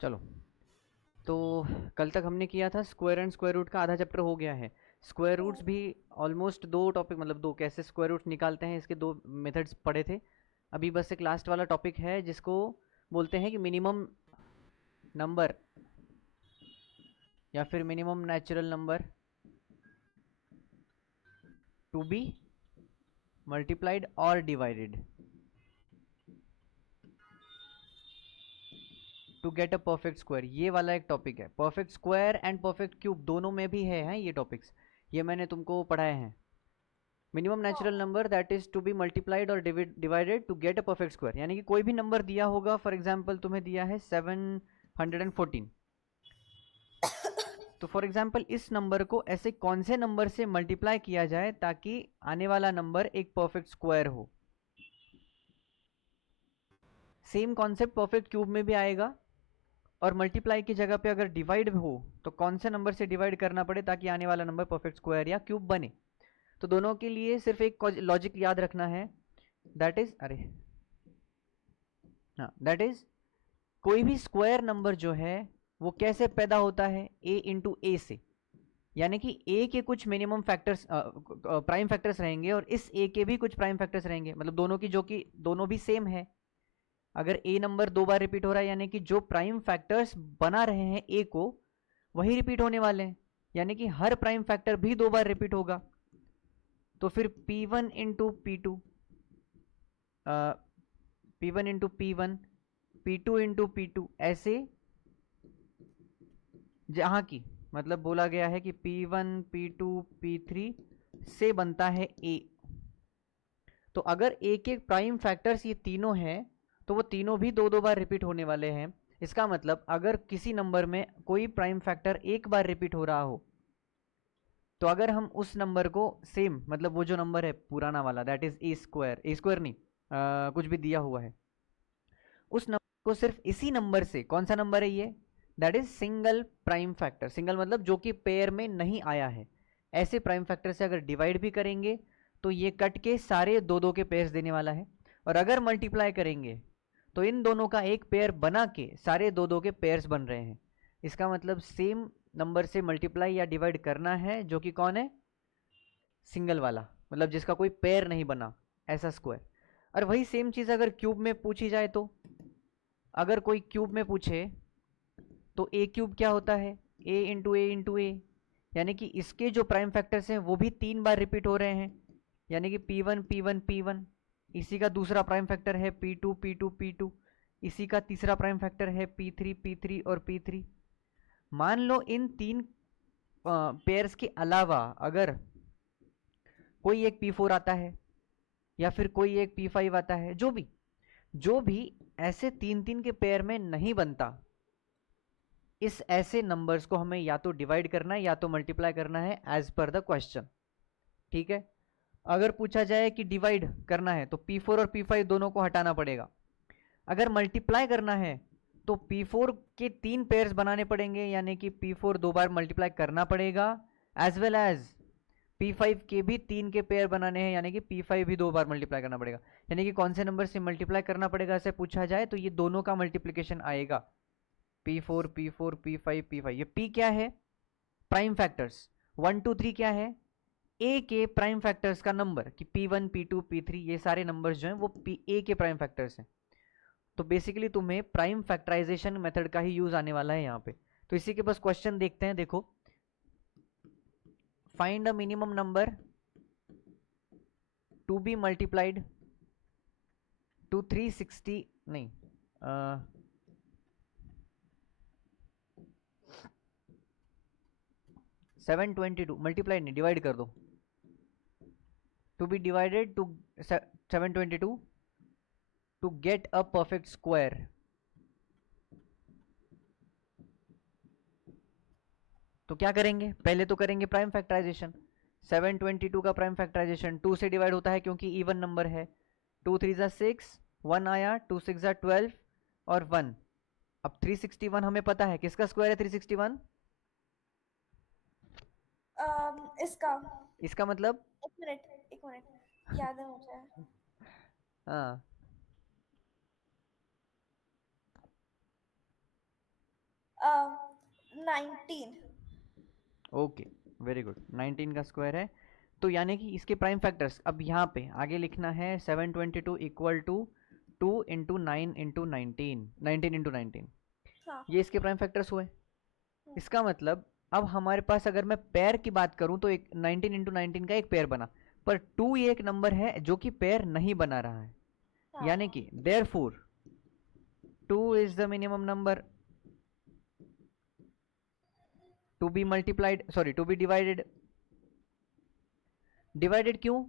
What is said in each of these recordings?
चलो, तो कल तक हमने किया था स्क्वायर एंड स्क्वायर रूट का आधा चैप्टर हो गया है। स्क्वायर रूट्स भी ऑलमोस्ट दो टॉपिक, मतलब दो कैसे स्क्वायर रूट निकालते हैं इसके दो मेथड्स पढ़े थे। अभी बस एक लास्ट वाला टॉपिक है जिसको बोलते हैं कि मिनिमम नंबर या फिर minimum natural number to be multiplied और divided to get a perfect square. ये वाला एक टॉपिक है। Perfect square and perfect cube दोनों में भी है ये टॉपिक्स। ये मैंने तुमको पढ़ाए हैं। Minimum natural number that is to be multiplied और divided to get a perfect square, यानी कि कोई भी नंबर दिया होगा, फॉर एग्जाम्पल तुम्हें दिया है 714, तो फॉर एग्जाम्पल इस नंबर को ऐसे कौन से नंबर से मल्टीप्लाई किया जाए ताकि आने वाला नंबर एक परफेक्ट स्क्वायर हो। सेम कॉन्सेप्ट परफेक्ट क्यूब में भी आएगा, और मल्टीप्लाई की जगह पे अगर डिवाइड हो तो कौन से नंबर से डिवाइड करना पड़े ताकि आने वाला नंबर परफेक्ट स्क्वायर या क्यूब बने। तो दोनों के लिए सिर्फ एक लॉजिक याद रखना है, दैट इज दैट इज कोई भी स्क्वायर नंबर जो है वो कैसे पैदा होता है, ए इंटू ए से। यानी कि ए के कुछ मिनिमम फैक्टर्स प्राइम फैक्टर्स रहेंगे और इस ए के भी कुछ प्राइम फैक्टर्स रहेंगे, मतलब दोनों की, जो कि दोनों भी सेम है। अगर ए नंबर दो बार रिपीट हो रहा है यानी कि जो प्राइम फैक्टर्स बना रहे हैं ए को वही रिपीट होने वाले हैं, यानी कि हर प्राइम फैक्टर भी दो बार रिपीट होगा। तो फिर P1 into P2, P1 into P1, P2 into P2, ऐसे जहां की मतलब बोला गया है कि P1 P2 P3 से बनता है A। तो अगर A के प्राइम फैक्टर्स ये तीनों हैं तो वो तीनों भी दो दो बार रिपीट होने वाले हैं। इसका मतलब अगर किसी नंबर में कोई प्राइम फैक्टर एक बार रिपीट हो रहा हो तो अगर हम उस नंबर को सेम, मतलब वो जो नंबर है पुराना वाला दैट इज ए स्क्वायर नहीं, कुछ भी दिया हुआ है, उस नंबर को सिर्फ इसी नंबर से, कौन सा नंबर है ये, that is single prime factor. Single मतलब जो कि पेयर में नहीं आया है, ऐसे प्राइम फैक्टर से अगर डिवाइड भी करेंगे तो ये कट के सारे दो दो के पेयर्स देने वाला है। और अगर मल्टीप्लाई करेंगे तो इन दोनों का एक पेयर बना के सारे दो दो के पेयर्स बन रहे हैं। इसका मतलब सेम नंबर से मल्टीप्लाई या डिवाइड करना है जो कि कौन है, सिंगल वाला, मतलब जिसका कोई पेयर नहीं बना, ऐसा स्क्वायर। और वही सेम चीज अगर क्यूब में पूछी जाए तो, अगर कोई क्यूब में पूछे तो ए क्यूब क्या होता है, ए इंटू ए इंटू ए, यानी कि इसके जो प्राइम फैक्टर्स हैं वो भी तीन बार रिपीट हो रहे हैं, यानी कि P1 P1 P1, इसी का दूसरा प्राइम फैक्टर है P2 P2 P2, इसी का तीसरा प्राइम फैक्टर है P3 P3 और P3। मान लो इन तीन पेयर्स के अलावा अगर कोई एक P4 आता है या फिर कोई एक P5 आता है, जो भी ऐसे तीन तीन के पेयर में नहीं बनता, इस ऐसे नंबर्स को हमें या तो डिवाइड करना है या तो मल्टीप्लाई करना है एज पर द क्वेश्चन। ठीक है। अगर पूछा जाए कि डिवाइड करना है तो P4 और P5 दोनों को हटाना पड़ेगा। अगर मल्टीप्लाई करना है तो P4 के तीन पेयर्स बनाने पड़ेंगे, यानी कि P4 दो बार मल्टीप्लाई करना पड़ेगा, एज वेल एज P5 के भी तीन के पेयर बनाने हैं, यानी कि P5 भी दो बार मल्टीप्लाई करना पड़ेगा। यानी कि कौन से नंबर से मल्टीप्लाई करना पड़ेगा ऐसे पूछा जाए तो ये दोनों का मल्टीप्लीकेशन आएगा, P4 P4 P5 P5। ये P क्या है, प्राइम फैक्टर्स, 1 2 3 क्या है, ए के प्राइम फैक्टर्स का नंबर, कि P1 P2 P3 ये सारे नंबर्स जो हैं वो ए के प्राइम फैक्टर्स हैं। तो बेसिकली तुम्हें प्राइम फैक्टराइजेशन मेथड का ही यूज आने वाला है यहाँ पे। तो इसी के बस क्वेश्चन देखते हैं। देखो, find a minimum number to be multiplied to 360, नहीं, 722, मल्टीप्लाइड नहीं, डिवाइड कर दो, to be divided to 722 to get a perfect square. तो क्या करेंगे, पहले तो करेंगे प्राइम फैक्टराइजेशन। 722 का प्राइम फैक्टराइजेशन 2 से डिवाइड होता है क्योंकि इवन नंबर है, 2 3 जा 6, 1 आया, 2 6 जा 12 और 1। अब 361 हमें पता है किसका स्क्वायर है 361, इसका। इसका मतलब, एक मिनट, एक मिनट, याद है मुझे। हाँ 19। ओके, वेरी गुड, 19 का स्क्वायर है। तो यानी कि इसके प्राइम फैक्टर्स अब यहाँ पे आगे लिखना है 722 equal to 2 into 9 into 19, 19 into 19, हाँ। ये इसके प्राइम फैक्टर्स हुए। इसका मतलब अब हमारे पास अगर मैं पेयर की बात करूं तो एक 19 इंटू 19 का एक पेयर बना, पर 2 ये एक नंबर है जो कि पेयर नहीं बना रहा है, हाँ। यानी कि therefore 2 is the minimum number to be multiplied, sorry to be divided. Divided क्यों?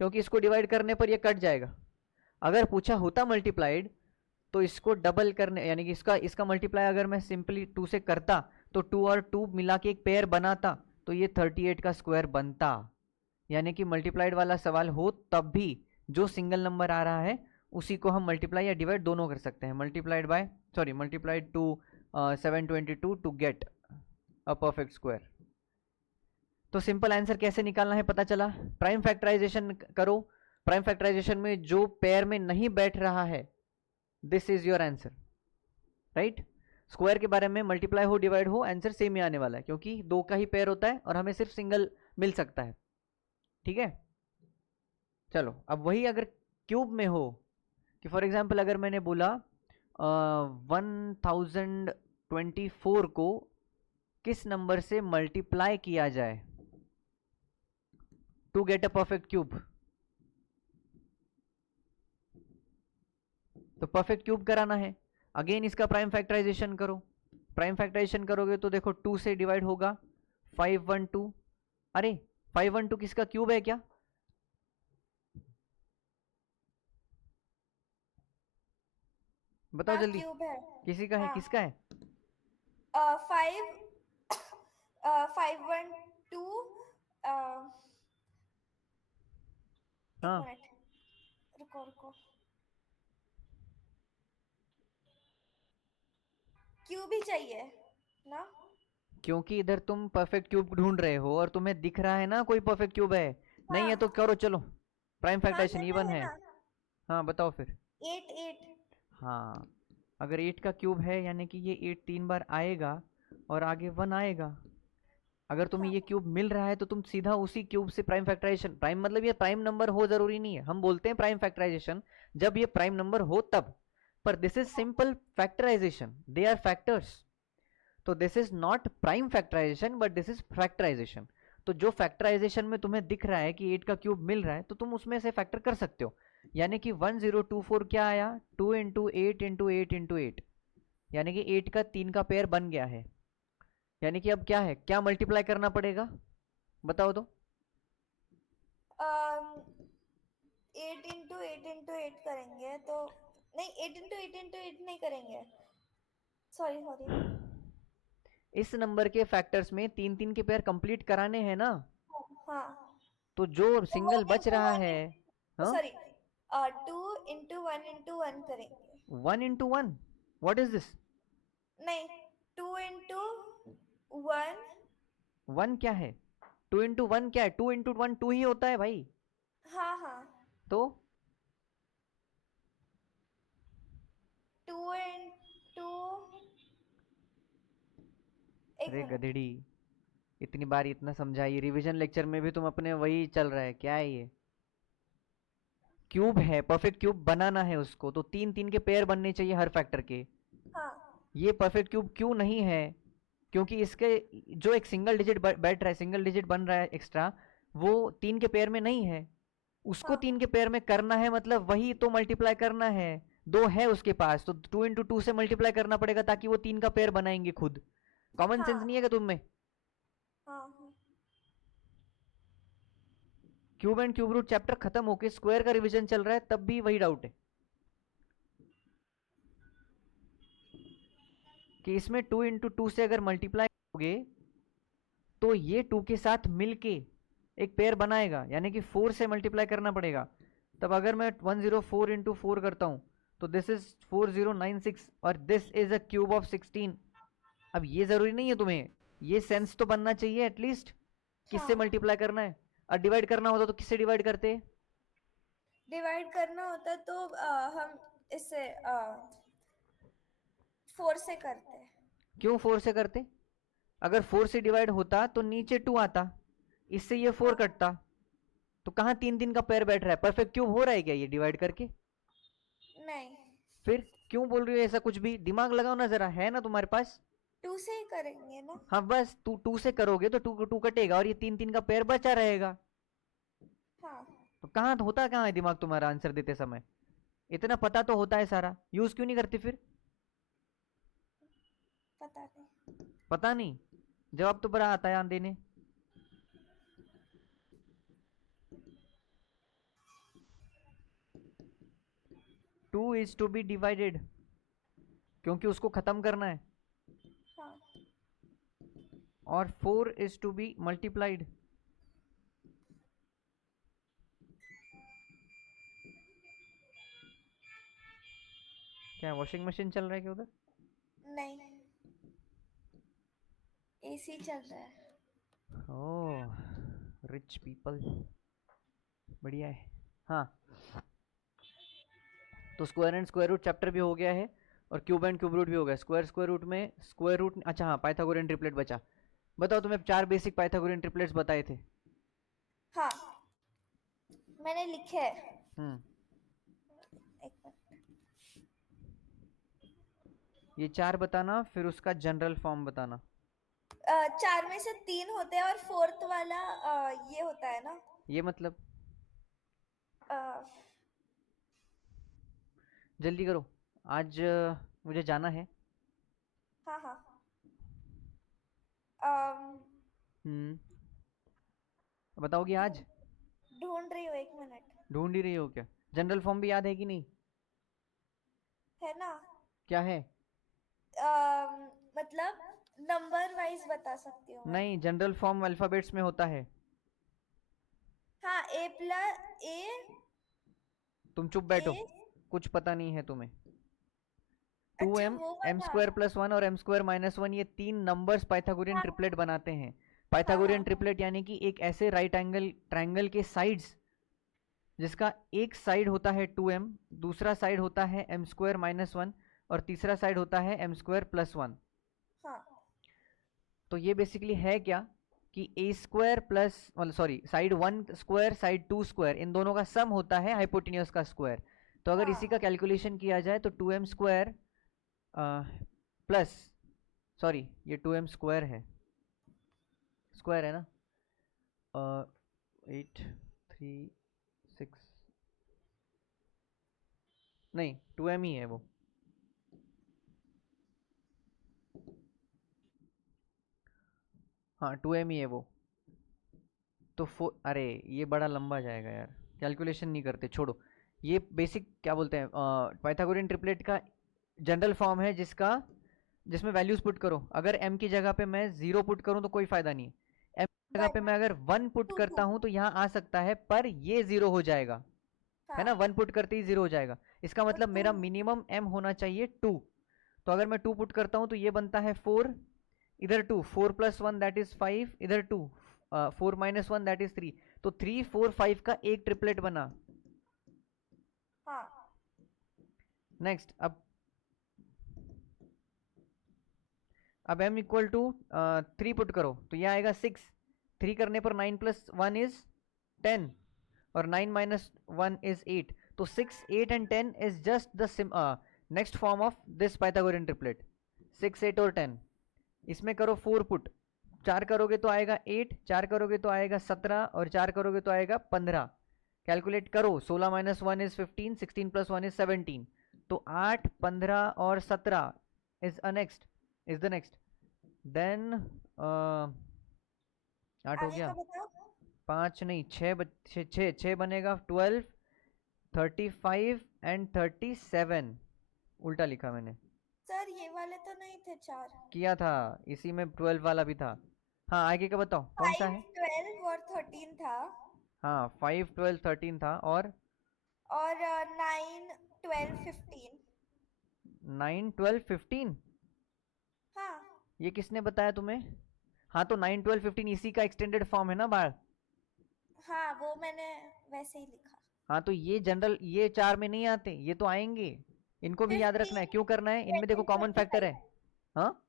क्योंकि इसको डिवाइड करने पर ये कट जाएगा। अगर पूछा होता मल्टीप्लाइड तो इसको डबल करने, यानी कि इसका इसका मल्टीप्लाई अगर मैं सिंपली 2 से करता तो 2 और 2 मिला के एक पेयर बनाता, तो ये 38 का स्क्वायर बनता। यानी कि मल्टीप्लाइड वाला सवाल हो तब भी जो सिंगल नंबर आ रहा है उसी को हम मल्टीप्लाई या डिवाइड दोनों कर सकते हैं। Multiplied by, sorry multiplied to 722 to get a perfect square. तो सिंपल आंसर कैसे निकालना है पता चला। प्राइम फैक्टराइजेशन करो, प्राइम फैक्टराइजेशन में जो पेयर में नहीं बैठ रहा है, this is your answer, right. Square के बारे में मल्टीप्लाई हो डिवाइड हो आंसर सेम ही आने वाला है, क्योंकि दो का ही पेयर होता है और हमें सिर्फ सिंगल मिल सकता है, ठीक है। चलो अब वही अगर क्यूब में हो, कि फॉर एग्जाम्पल अगर मैंने बोला 1024 को किस नंबर से मल्टीप्लाई किया जाए to get a perfect cube, तो परफेक्ट क्यूब कराना है। अगेन इसका प्राइम फैक्टराइजेशन करो, प्राइम फैक्टराइजेशन करोगे तो देखो 2 से डिवाइड होगा 512, अरे 512 किसका क्यूब है क्या? बताओ हाँ जल्दी, क्यूब है। किसी का है, हाँ। किसका है? 5 512। एक हाँ, मिनट, रुको रुको। क्यूब ही चाहिए ना? क्योंकि इधर तुम परफेक्ट क्यूब ढूंढ रहे हो और तुम्हें दिख रहा है ना कोई परफेक्ट क्यूब है। नहीं है तो हाँ करो, चलो प्राइम हाँ, फैक्टराइजेशन इवन है है। ना। हाँ बताओ फिर। 8 8। हाँ, अगर 8 का क्यूब है यानी कि ये 8 3 बार आएगा और आगे 1 आएगा। अगर तुम्हें हाँ ये क्यूब मिल रहा है तो तुम सीधा उसी क्यूब से प्राइम फैक्टराइजेशन, प्राइम मतलब ये प्राइम नंबर हो जरूरी नहीं है, हम बोलते हैं प्राइम फैक्टराइजेशन जब ये प्राइम नंबर हो तब, पर this is simple factorization, they are factors. तो this is not prime factorization but this is factorization. तो जो फैक्टराइजेशन में तुम्हें दिख रहा है कि 8 का क्यूब मिल रहा है तो तुम उसमें से फैक्टर कर सकते हो। यानी कि 1024 क्या आया, 2 इंटू 8 इंटू 8 इंटू 8, यानी कि 8 का 3 का पेयर बन गया है। यानी कि अब क्या है, क्या मल्टीप्लाई करना पड़ेगा बताओ तो। 8 इंटू 8 करेंगे तो नहीं, 8 इंटू 8 नहीं करेंगे। Sorry sorry. इस नंबर के फैक्टर्स में 3 3 के पेयर कंप्लीट कराने हैं ना, हाँ, तो जो तो सिंगल वन बच इंटू रहा वन है। हाँ, सॉरी 2 इंटू 1 करेंगे। 1 इंटू 1, व्हाट इज दिस? नहीं, 2 इंटू 1। 1 क्या है, 2 इंटू 1 क्या है, 2 इंटू 1 2 ही होता है भाई। हाँ हाँ। तो 2 इंटू एक अरे मिनट। गधेड़ी, इतनी बार इतना समझाई, रिवीजन लेक्चर में भी तुम अपने वही चल रहा है, क्या है ये? क्यूब है, परफेक्ट क्यूब बनाना है उसको, तो 3 3 के पेयर बनने चाहिए हर फैक्टर के। हाँ ये परफेक्ट क्यूब क्यों नहीं है? क्योंकि इसके जो एक सिंगल डिजिट बैठ रहा है, सिंगल डिजिट बन रहा है एक्स्ट्रा, वो 3 के पेयर में नहीं है। उसको हाँ 3 के पेयर में करना है, मतलब वही तो मल्टीप्लाई करना है। 2 है उसके पास तो 2 इंटू 2 से मल्टीप्लाई करना पड़ेगा ताकि वो 3 का पेयर बनाएंगे खुद। कॉमन सेंस नहीं है हाँ क्या तुम में? हाँ। Cube and cube root chapter खत्म होके स्क्वायर का रिवीजन चल रहा है तब भी वही डाउट है कि इसमें 2 इंटू 2 से अगर मल्टीप्लाई करोगे तो ये 2 के साथ मिलके एक पेयर बनाएगा, यानी कि 4 से मल्टीप्लाई करना पड़ेगा। तब अगर मैं 104 इंटू 4 करता हूं तो दिस इज 4096 और this is a cube of 16। अब ये जरूरी नहीं है तुम्हें, ये सेंस तो बनना चाहिए एटलीस्ट, किससे हाँ, मल्टीप्लाई करना है। और डिवाइड करना होता तो किससे डिवाइड करते? डिवाइड करना होता तो हम इससे 4 से करते हैं। क्यों 4 से करते? अगर 4 से डिवाइड होता तो नीचे 2 आता, इससे ये 4 हाँ कटता, तो कहाँ 3 3 का पेयर बैठ रहा है? परफेक्ट क्यूब हो रहा है क्या ये डिवाइड करके? नहीं, फिर क्यों बोल रही हो ऐसा कुछ भी? दिमाग लगाओ ना जरा, है ना तुम्हारे पास? 2 से ही करेंगे ना। हाँ बस, टू टू से करोगे तो टू टू कटेगा और ये 3 3 का पेयर बचा रहेगा। हाँ, तो कहाँ होता कहाँ है दिमाग तुम्हारा आंसर देते समय? इतना पता तो होता है सारा, यूज क्यों नहीं करते फिर? पता नहीं। पता नहीं, जवाब तो बड़ा आता है देने। 2 इज टू बी डिवाइडेड, क्योंकि उसको खत्म करना है। हाँ, और 4 इज टू बी मल्टीप्लाइड। क्या वॉशिंग मशीन चल रहा है क्या उधर? नहीं, एसी चल रहा है। ओह, रिच पीपल, बढ़िया है। हाँ, तो square and square root chapter भी हो गया है और क्यूब एंड क्यूब रूट भी हो गया। स्क्वायर स्क्वायर रूट में स्क्वायर रूट, अच्छा हाँ, पाइथागोरियन ट्रिपलेट बचा। बताओ, तुम्हें 4 बेसिक पाइथागोरियन ट्रिपलेट्स बताए थे। हाँ, मैंने लिखे है। हम्म, एक मिनट। ये 4 बताना, फिर उसका जनरल फॉर्म बताना। 4 में से 3 होते हैं और फोर्थ वाला ये होता है ना। ये मतलब अ, जल्दी करो, आज मुझे जाना है। हाँ हाँ। अम, हम्म, बताओगी आज? ढूंढ रही हूँ, एक मिनट। ढूंढ ही रही हो क्या? जनरल फॉर्म भी याद है कि नहीं? है ना। क्या है? मतलब नंबर वाइज बता सकती हूँ मैं। नहीं, जनरल फॉर्म अल्फाबेट्स में होता है। हाँ, ए प्लस ए। तुम चुप ए। बैठो, कुछ पता नहीं है तुम्हें। टू अच्छा, एम वो एम वाला। स्क्वायर प्लस वन और एम स्क्वायर माइनस वन, ये 3 नंबर्स पाइथागोरियन हाँ ट्रिपलेट बनाते हैं। हाँ हाँ पाइथागोरियन ट्रिपलेट यानी कि एक ऐसे राइट एंगल ट्रायंगल के साइड्स जिसका एक साइड होता है 2m, दूसरा साइड होता है एम स्क्वायर माइनस वन, और तीसरा साइड होता है एम स्क्वायर प्लस वन। हाँ तो ये बेसिकली है क्या कि ए स्क्वायर प्लस, मतलब sorry, side 1 square side 2 square, इन दोनों का सम होता है हाइपोटेन्यूज का स्क्वायर। तो अगर इसी का हाँ कैलकुलेशन किया जाए तो 2m स्क्वायर प्लस, सॉरी ये 2m स्क्वायर है, स्क्वायर है ना, 8 3 6, नहीं 2m ही है वो। हाँ 2m ही है वो। तो अरे ये बड़ा लंबा जाएगा यार, कैलकुलेशन नहीं करते, छोड़ो। ये बेसिक क्या बोलते हैं, पाइथागोरियन ट्रिपलेट का जनरल फॉर्म है, जिसमें वैल्यूज पुट करो। अगर m की जगह पे मैं 0 पुट करूं तो कोई फायदा नहीं है, m की जगह पे वन मैं अगर 1 पुट टू करता टू। हूं तो यहाँ आ सकता है, पर ये 0 हो जाएगा, है ना, हाँ, 1 पुट करते ही 0 हो जाएगा। इसका तो मतलब टू। मेरा मिनिमम m होना चाहिए 2। तो अगर मैं 2 पुट करता हूं तो ये बनता है 4, इधर 2, 4 प्लस 1 दैट इज 5, इधर 2, 4 माइनस 1 दैट इज 3। तो 3 4 5 का एक ट्रिपलेट बना। हाँ, नेक्स्ट, अब m इक्वल टू 3 पुट करो तो ये आएगा 6। 3 करने पर 9 प्लस 1 इज 10, और 9 माइनस 1 इज 8। तो 6 8 and 10 is just the next form of this Pythagorean triplet. 6 8 और 10, इसमें करो 4 पुट, 4 करोगे तो आएगा 8, 4 करोगे तो आएगा 17, और 4 करोगे तो आएगा 15। कैलकुलेट करो, 16 माइनस 1 इज 15, 16 प्लस 1 इज 17। तो 8 15 और 17 is a next, is the next. Then 8 हो आगे गया, का बताओ। 5 नहीं, 6 बनेगा, 12 35 एंड 37। उल्टा लिखा मैंने, सर, ये वाले तो नहीं थे 4। किया था, इसी में 12 वाला भी था। हाँ आगे का बताओ कौन सा 5 है? 12 और 13 था। हाँ 5 12 13 था, और 9 12 15। 9 12 15। हाँ ये किसने बताया तुम्हें? हाँ तो 9 12 15 इसी का एक्सटेंडेड फॉर्म है ना बाहर। हाँ, वो मैंने वैसे ही लिखा। हाँ तो ये जनरल, ये 4 में नहीं आते, ये तो आएंगे। इनको भी याद रखना है, 15 क्यों करना है, इनमें देखो 20 कॉमन फैक्टर है। 25। हाँ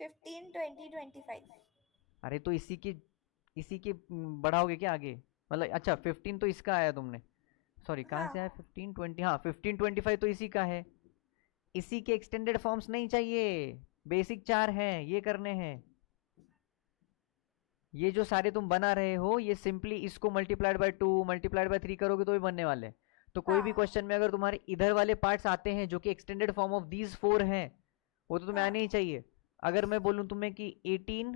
15, 20, 25। अरे तो इसी के बढ़ाओगे क्या आगे? मतलब अच्छा 15 तो इसका आया तुमने, सॉरी कहाँ से आया हाँ 15 20, हाँ 15 25 तो इसी का है। इसी के एक्सटेंडेड फॉर्म्स नहीं चाहिए, बेसिक चार हैं ये करने हैं। ये जो सारे तुम बना रहे हो ये सिंपली इसको मल्टीप्लाइड बाय 2 मल्टीप्लाइड बाय 3 करोगे तो भी बनने वाले हैं। तो कोई भी हाँ क्वेश्चन में अगर तुम्हारे इधर वाले पार्ट्स आते हैं जो कि extended form of these four हैं, वो तो तुम्हें हाँ आने ही चाहिए। अगर मैं बोलूँ तुम्हें कि 18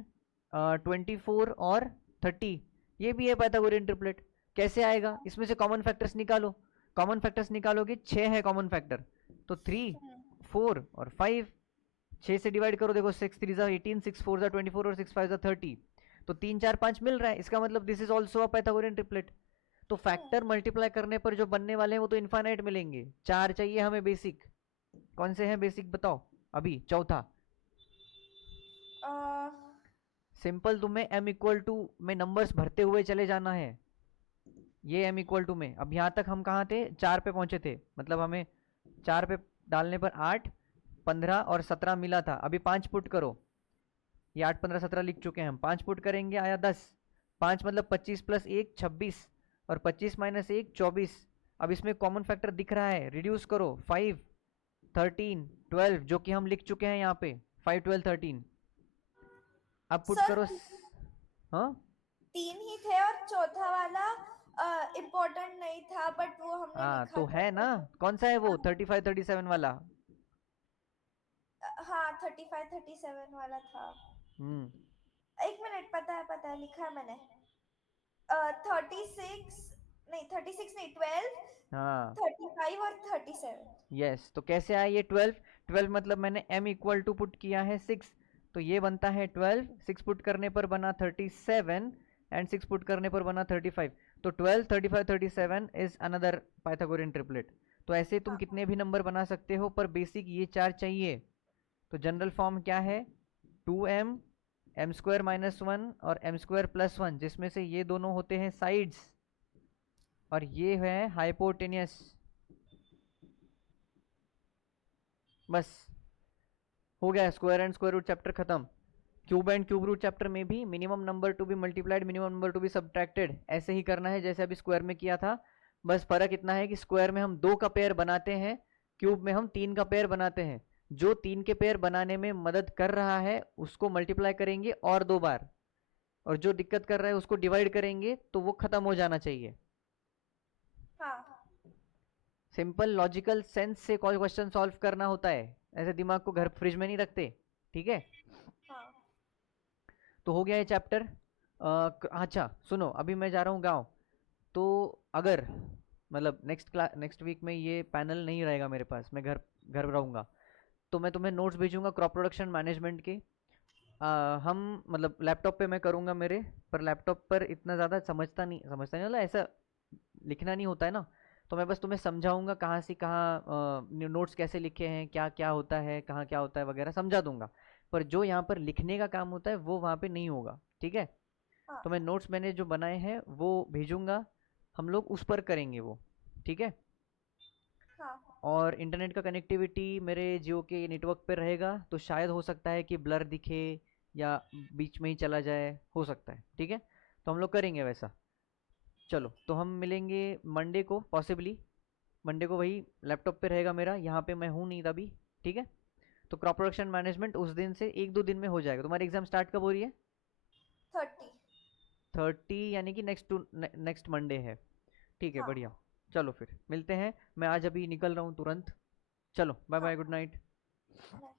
24 और 30 ये भी है पाइथागोरियन ट्रिपलेट, कैसे आएगा? इसमें से कॉमन फैक्टर्स निकालो। कॉमन फैक्टर्स निकालोगे 6 है कॉमन फैक्टर, तो 3 हम्म, 4 और 5, 6 से डिवाइड करो, देखो 6 3 जा 18, 6 4 जा 24 और 6 5 जा 30, तो 3 4 5 मिल रहा है। इसका मतलब this is also a Pythagorean triplet. तो हम्म, फैक्टर मल्टीप्लाई करने पर जो बनने वाले हैं वो तो इनफाइनाइट मिलेंगे। चार चाहिए हमें बेसिक, कौन से हैं बेसिक बताओ? अभी चौथा अ, सिंपल, तुम्हें m इक्वल टू में नंबर्स भरते हुए चले जाना है। ये m इक्वल टू में, अब यहाँ तक हम कहाँ थे? चार पे पहुंचे थे, मतलब हमें चार पे डालने पर 8 15 और 17 मिला था। अभी 5 पुट करो, ये 8 15 17 लिख चुके हैं हम, 5 पुट करेंगे आया 10। 5 मतलब 25 प्लस 1 26, और 25 माइनस 1 24। अब इसमें कॉमन फैक्टर दिख रहा है, रिड्यूस करो 5 13 12 जो कि हम लिख चुके हैं यहाँ पे 5 12 13। अब पुट सर करो हाँ। तीन ही थे और चौथा वाला इम्पोर्टेंट नहीं था, बट वो हमने हाँ लिखा तो था है ना, तो। कौन सा है वो? हाँ 35 37 वाला। हाँ 35, 37 वाला था। हम्म। एक मिनट, पता है लिखा है मैंने। 36, नहीं 36 नहीं, 12, हाँ 35 और 37। यस, तो कैसे आया ये 12? 12 मतलब मैंने m इक्वल टू पुट किया है 6, तो ये बनता है 12, 6 पुट करने पर बना 37 एंड 6 पुट करने पर बना 35। तो 12 35 37 इज अनदर पाइथागोरियन ट्रिपलेट। तो ऐसे तुम हाँ कितने भी नंबर बना सकते हो, पर बेसिक ये चार चाहिए। तो जनरल फॉर्म क्या है? 2m M square minus one और एम स्क्वायर प्लस वन, जिसमें से ये दोनों होते हैं साइड्स और ये है हाइपोटेनियस। बस हो गया, square and square root chapter खत्म। Cube and cube root chapter में भी minimum number to be multiplied minimum number to be subtracted ऐसे ही करना है जैसे अभी स्क्वायर में किया था। बस फर्क इतना है कि स्क्वायर में हम दो का पेयर बनाते हैं, क्यूब में हम तीन का पेयर बनाते हैं। जो तीन के पेयर बनाने में मदद कर रहा है उसको मल्टीप्लाई करेंगे और दो बार, और जो दिक्कत कर रहा है उसको डिवाइड करेंगे, तो वो खत्म हो जाना चाहिए। हाँ सिंपल लॉजिकल सेंस से कोई क्वेश्चन सॉल्व करना होता है, ऐसे दिमाग को घर फ्रिज में नहीं रखते। ठीक है, हाँ तो हो गया ये चैप्टर। अच्छा सुनो, अभी मैं जा रहा हूँ गाँव, तो अगर मतलब नेक्स्ट वीक में ये पैनल नहीं रहेगा मेरे पास, मैं घर घर रहूँगा, तो मैं तुम्हें नोट्स भेजूंगा क्रॉप प्रोडक्शन मैनेजमेंट के। हम मतलब लैपटॉप पे मैं करूँगा मेरे, पर लैपटॉप पर इतना ज़्यादा समझता नहीं मतलब ऐसा लिखना नहीं होता है ना। तो मैं बस तुम्हें समझाऊंगा कहाँ से कहाँ नोट्स कैसे लिखे हैं, क्या क्या होता है, कहाँ क्या होता है वगैरह समझा दूंगा। पर जो यहाँ पर लिखने का काम होता है वो वहाँ पे नहीं होगा, ठीक है? तो मैं हाँ नोट्स मैंने जो बनाए हैं वो भेजूंगा, हम लोग उस पर करेंगे वो, ठीक है? हाँ और इंटरनेट का कनेक्टिविटी मेरे जियो के नेटवर्क पे रहेगा, तो शायद हो सकता है कि ब्लर दिखे या बीच में ही चला जाए, हो सकता है, ठीक है? तो हम लोग करेंगे वैसा। चलो तो हम मिलेंगे मंडे को पॉसिबली, मंडे को वही लैपटॉप पे रहेगा मेरा, यहाँ पे मैं हूँ नहीं तभी, ठीक है? तो क्रॉप प्रोडक्शन मैनेजमेंट उस दिन से एक दो दिन में हो जाएगा। तुम्हारी एग्जाम स्टार्ट कब हो रही है? 30। 30 यानी कि नेक्स्ट मंडे है। ठीक है हाँ बढ़िया। चलो फिर मिलते हैं, मैं आज अभी निकल रहा हूँ तुरंत। चलो बाय हाँ बाय, गुड नाइट। हाँ।